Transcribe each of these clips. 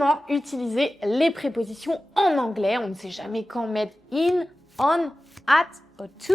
comment utiliser les prépositions en anglais. On ne sait jamais quand mettre in, on, at ou to.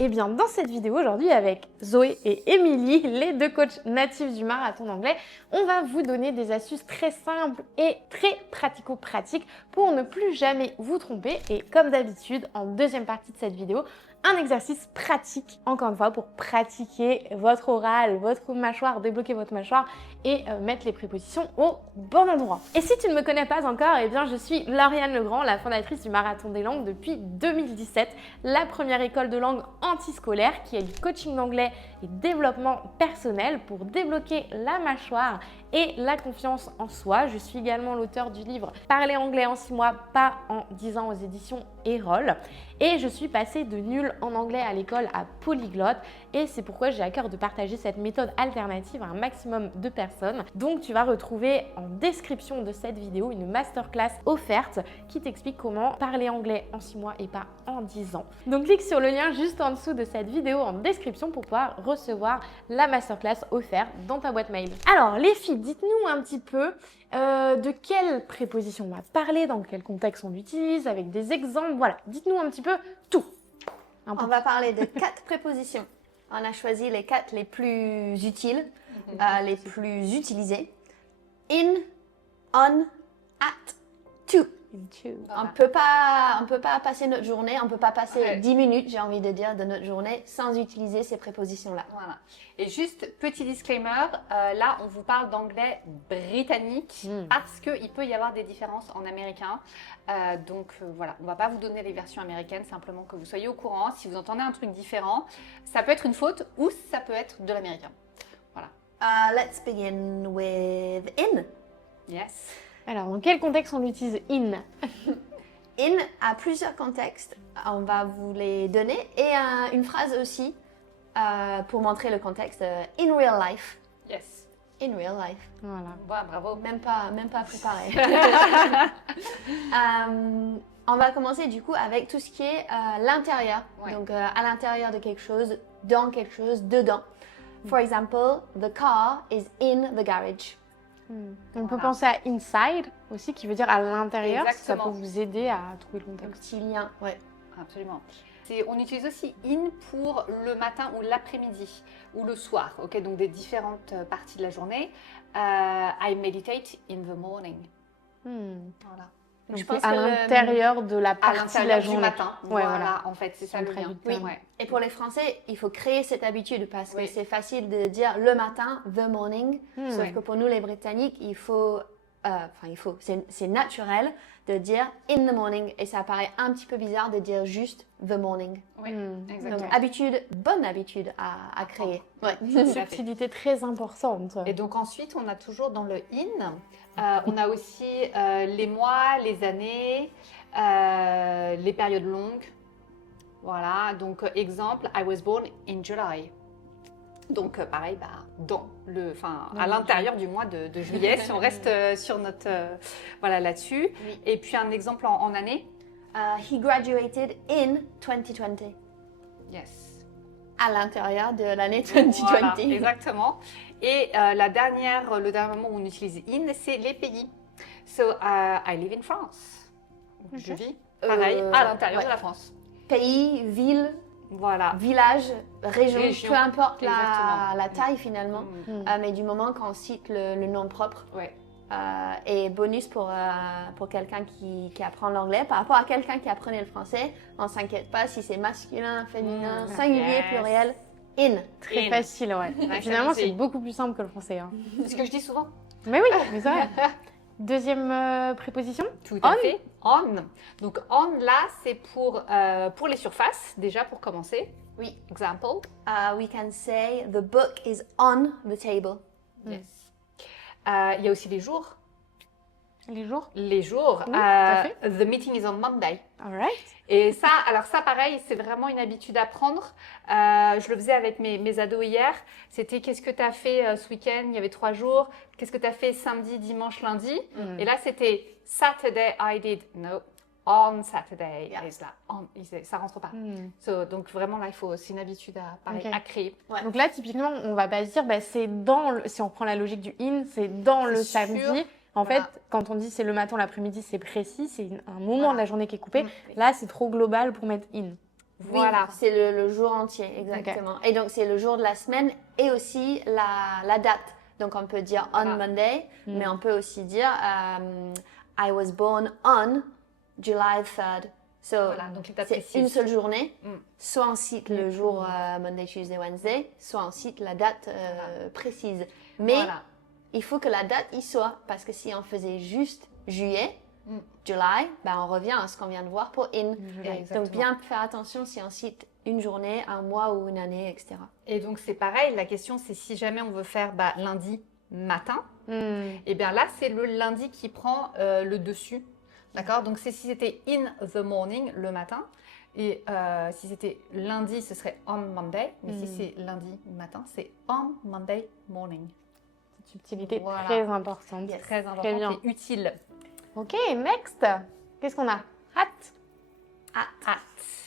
Et bien dans cette vidéo aujourd'hui avec Zoé et Émilie, les deux coachs natifs du marathon anglais, on va vous donner des astuces très simples et très pratico-pratiques pour ne plus jamais vous tromper. Et comme d'habitude, en deuxième partie de cette vidéo, un exercice pratique, encore une fois, pour pratiquer votre oral, votre mâchoire, débloquer votre mâchoire et mettre les prépositions au bon endroit. Et si tu ne me connais pas encore, eh bien je suis Lauriane Legrand, la fondatrice du Marathon des langues depuis 2017, la première école de langue antiscolaire qui allie coaching d'anglais et développement personnel pour débloquer la mâchoire et la confiance en soi. Je suis également l'auteur du livre Parler anglais en 6 mois, pas en 10 ans aux éditions Erol. Et je suis passée de nulle en anglais à l'école à polyglotte et c'est pourquoi j'ai à cœur de partager cette méthode alternative à un maximum de personnes. Donc tu vas retrouver en description de cette vidéo une masterclass offerte qui t'explique comment parler anglais en 6 mois et pas en 10 ans. Donc clique sur le lien juste en dessous de cette vidéo en description pour pouvoir recevoir la masterclass offerte dans ta boîte mail. Alors les filles, dites-nous un petit peu de quelle préposition on va parler, dans quel contexte on l'utilise, avec des exemples, voilà. Dites-nous un petit peu tout. On va parler de 4 prépositions. On a choisi les 4 les plus utiles, les plus utilisées. In, on, at, to. On ne peut pas passer notre journée, on ne peut pas passer 10 minutes, j'ai envie de dire, de notre journée sans utiliser ces prépositions-là. Voilà. Et juste, petit disclaimer, là, on vous parle d'anglais britannique parce qu'il peut y avoir des différences en américain. Donc, voilà, on ne va pas vous donner les versions américaines, simplement que vous soyez au courant. Si vous entendez un truc différent, ça peut être une faute ou ça peut être de l'américain. Voilà. Let's begin with in. Yes. Alors, dans quel contexte on utilise in? In a plusieurs contextes, on va vous les donner. Et une phrase aussi pour montrer le contexte. In real life. Yes. In real life. Voilà. Ouais, bravo. Même pas préparé. On va commencer du coup avec tout ce qui est l'intérieur. Ouais. Donc à l'intérieur de quelque chose, dans quelque chose, dedans. For example, the car is in the garage. On peut penser à inside aussi, qui veut dire à l'intérieur. Ça Exactement. peut vous aider à trouver le Un contexte. petit lien, ouais. Absolument. On utilise aussi in pour le matin ou l'après-midi ou le soir, ok, donc des différentes parties de la journée. I meditate in the morning. Voilà. Donc, Je pense à que l'intérieur de la À partie de la l'intérieur du journée. matin. Ouais, voilà, en fait, c'est ça le lien. traduit Oui. Ouais. Et pour les Français, il faut créer cette habitude parce que Oui. c'est facile de dire le matin, the morning. Sauf que pour nous, les Britanniques, c'est naturel de dire in the morning. Et ça paraît un petit peu bizarre de dire juste the morning. Oui, Donc, exactement. bonne habitude à créer. Ouais. Une Tout à fait. subtilité très importante. Et donc ensuite, on a toujours dans le in, on a aussi les mois, les années, les périodes longues. Voilà, donc exemple, I was born in July. Donc pareil, à l'intérieur du mois de juillet, si on reste sur notre, voilà, là-dessus. Oui. Et puis un exemple en année. He graduated in 2020. Yes. À l'intérieur de l'année 2020. Voilà, exactement. Et le dernier moment où on utilise in, c'est les pays. So, I live in France. Donc, je vis, pareil, à l'intérieur de la France. Pays, ville, Voilà. village, région, Région, peu importe exactement. la taille finalement. Mais du moment qu'on cite le nom propre. Ouais. Et bonus pour quelqu'un qui apprend l'anglais. Par rapport à quelqu'un qui apprenait le français, on ne s'inquiète pas si c'est masculin, féminin, singulier, Yes. pluriel, in. Très In. facile, ouais. Ouais, Finalement, ça, c'est c'est- beaucoup plus simple que le français. Hein. C'est ce que je dis souvent. Mais oui, mais c'est vrai. Deuxième préposition. Tout On. à fait. On. Donc on là, c'est pour les surfaces, déjà pour commencer. Oui. Example. We can say the book is on the table. Yes. Il y a aussi les jours. Les jours. Les jours. Oui, tout à fait. The meeting is on Monday. Alright. Et ça, alors ça, pareil, c'est vraiment une habitude à prendre. Je le faisais avec mes ados hier. C'était qu'est-ce que tu as fait ce week-end? Il y avait 3 jours. Qu'est-ce que tu as fait samedi, dimanche, lundi? Et là, c'était Saturday, I did. No. On Saturday. Yeah. Et là, ça rentre pas. So, donc vraiment, là, c'est une habitude Ok. à créer. Ouais. Donc là, typiquement, on va pas se dire, c'est dans le, si on reprend la logique du in, c'est dans le C'est sûr. samedi. En Voilà. fait, quand on dit c'est le matin ou l'après-midi, c'est précis, c'est un moment de la journée qui est coupé. Mm. Là, c'est trop global pour mettre in. Voilà. Oui, c'est le jour entier, exactement. Et donc, c'est le jour de la semaine et aussi la date. Donc, on peut dire on Voilà. Monday, Mm. mais on peut aussi dire I was born on July 3rd. So, Voilà, donc les dates c'est précises. une seule journée. Mm. Soit on cite le jour Monday, Tuesday, Wednesday, soit on cite la date précise. Mais Voilà. il faut que la date y soit, parce que si on faisait juste juillet, Mm. July, ben on revient à ce qu'on vient de voir pour in. Exactement. Donc bien faire attention si on cite une journée, un mois ou une année, etc. Et donc c'est pareil, la question c'est si jamais on veut faire lundi matin, et bien là c'est le lundi qui prend le dessus. D'accord? Donc c'est si c'était in the morning, le matin. Et si c'était lundi, ce serait on Monday. Mais si c'est lundi matin, c'est on Monday morning. Subtilité Voilà. très importante. Yes. Très important Très bien. et utile. Ok, next. Qu'est-ce qu'on a? Hat. At,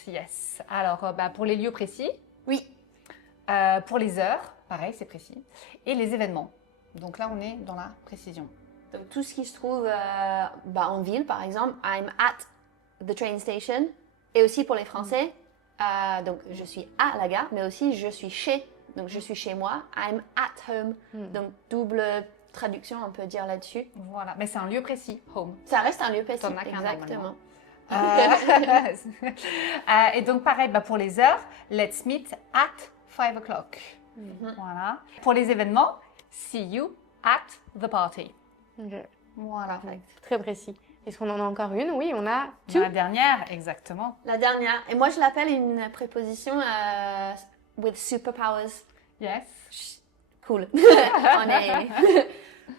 yes. Alors pour les lieux précis, Oui, pour les heures, pareil, c'est précis. Et les événements. Donc là, on est dans la précision. donc tout ce qui se trouve en ville, par exemple, I'm at the train station. Et aussi pour les Français, donc je suis à la gare, mais aussi je suis chez. Donc je suis chez moi, I'm at home. Donc double traduction, on peut dire là-dessus. Voilà, mais c'est un lieu précis, home. Ça reste un lieu précis, T'en as qu'un, exactement. Et donc pareil, pour les heures, let's meet at 5 o'clock. Voilà. Pour les événements, see you at the party. Ok, Voilà. très précis. Est-ce qu'on en a encore une? Oui, on a Dans to. la dernière, exactement. La dernière, et moi je l'appelle une préposition with superpowers. Yes. Cool. On est...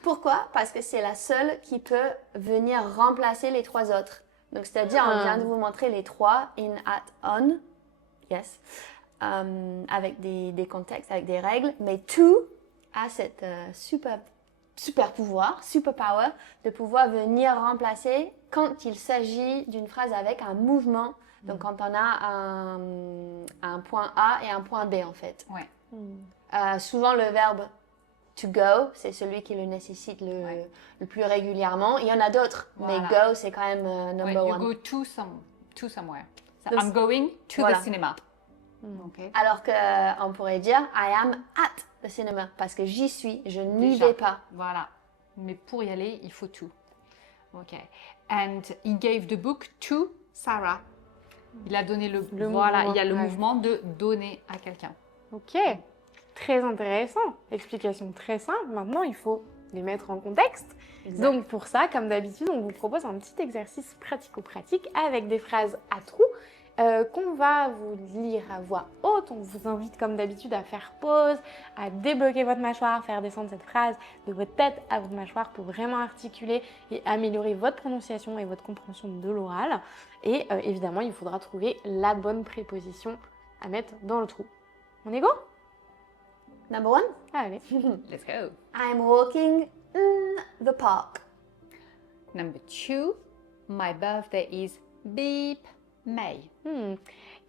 Pourquoi? Parce que c'est la seule qui peut venir remplacer les trois autres. Donc, c'est-à-dire, on vient de vous montrer les trois, in, at, on. Yes. Avec des contextes, avec des règles. Mais to a cette super pouvoir, super power, de pouvoir venir remplacer quand il s'agit d'une phrase avec un mouvement. Donc, quand on a un point A et un point B, en fait. Ouais. Souvent, le verbe to go, c'est celui qui le nécessite le plus régulièrement. Il y en a d'autres, mais Voilà. go, c'est quand même Ouais, number you one. go to somewhere. So, Donc, I'm going to voilà. the cinema. Ok. Alors qu'on pourrait dire I am at the cinema, parce que j'y suis, je n'y Déjà. vais pas. Voilà. Mais pour y aller, il faut to. Ok. And he gave the book to Sarah. Il a donné le voilà, mouvement, il y a le ouais. mouvement de donner à quelqu'un. Ok, très intéressant. Explication très simple. Maintenant, il faut les mettre en contexte. Exact. Donc pour ça, comme d'habitude, on vous propose un petit exercice pratico-pratique avec des phrases à trous qu'on va vous lire à voix haute. On vous invite comme d'habitude à faire pause, à débloquer votre mâchoire, faire descendre cette phrase de votre tête à votre mâchoire pour vraiment articuler et améliorer votre prononciation et votre compréhension de l'oral. Et évidemment, il faudra trouver la bonne préposition à mettre dans le trou. On est go? Number one, Allez. Let's go. I'm walking in the park. Number 2, my birthday is beep May.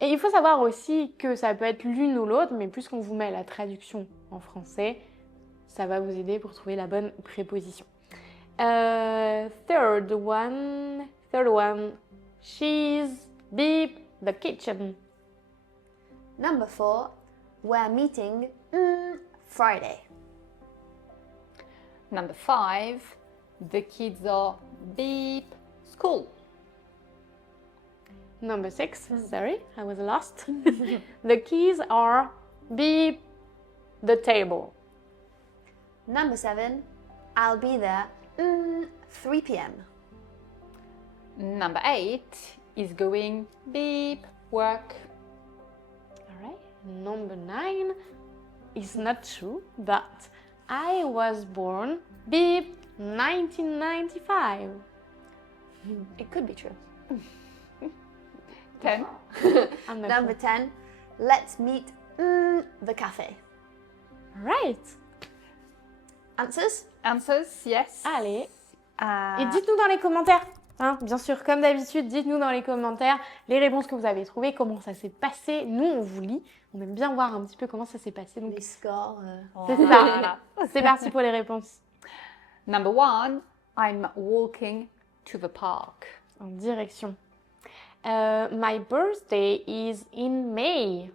Et il faut savoir aussi que ça peut être l'une ou l'autre, mais puisqu'on vous met la traduction en français, ça va vous aider pour trouver la bonne préposition. Third one, she's beep the kitchen. Number 4, we're meeting Friday. Number 5, the kids are beep school. Number 6, sorry, I was lost. The keys are beep the table. Number 7, I'll be there 3 p.m. Number 8 is going beep work. All right. Number 9 is not true, but I was born beep 1995. It could be true. 10. I'm not Number sure. 10, let's meet the cafe. Right. Answers? Answers, yes. Allez. Euh, Et dites-nous dans les commentaires, hein, bien sûr, comme d'habitude, dites-nous dans les commentaires les réponses que vous avez trouvées, comment ça s'est passé. Nous, on vous lit. On aime bien voir un petit peu comment ça s'est passé. Donc, Les scores. c'est voilà. ça. C'est parti pour les réponses. Number 1, I'm walking to the park. En direction. My birthday is in May.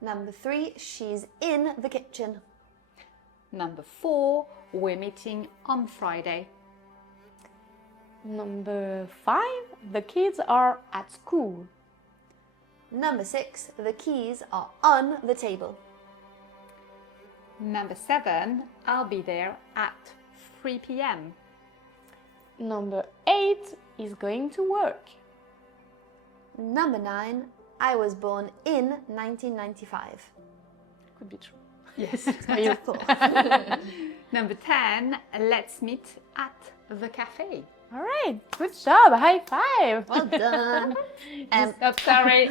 Number 3, she's in the kitchen. Number 4, we're meeting on Friday. Number 5, the kids are at school. Number 6, the keys are on the table. Number 7, I'll be there at 3 p.m. Number 8 is going to work. Number 9, I was born in 1995. Could be true. Yes. Of course. Number 10, let's meet at the cafe. All right, good job, high five. Well done. Oh, sorry,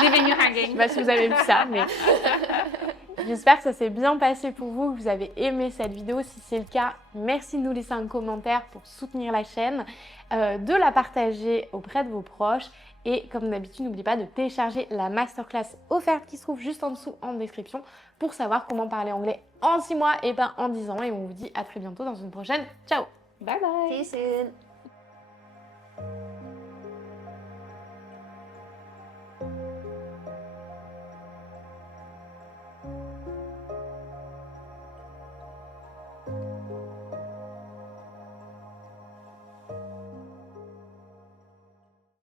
leaving you hanging. Je sais pas si vous avez vu ça, mais j'espère que ça s'est bien passé pour vous, que vous avez aimé cette vidéo. Si c'est le cas, merci de nous laisser un commentaire pour soutenir la chaîne, de la partager auprès de vos proches. Et comme d'habitude, n'oubliez pas de télécharger la masterclass offerte qui se trouve juste en dessous en description pour savoir comment parler anglais en 6 mois et pas en 10 ans. Et on vous dit à très bientôt dans une prochaine. Ciao! Bye bye. See you soon.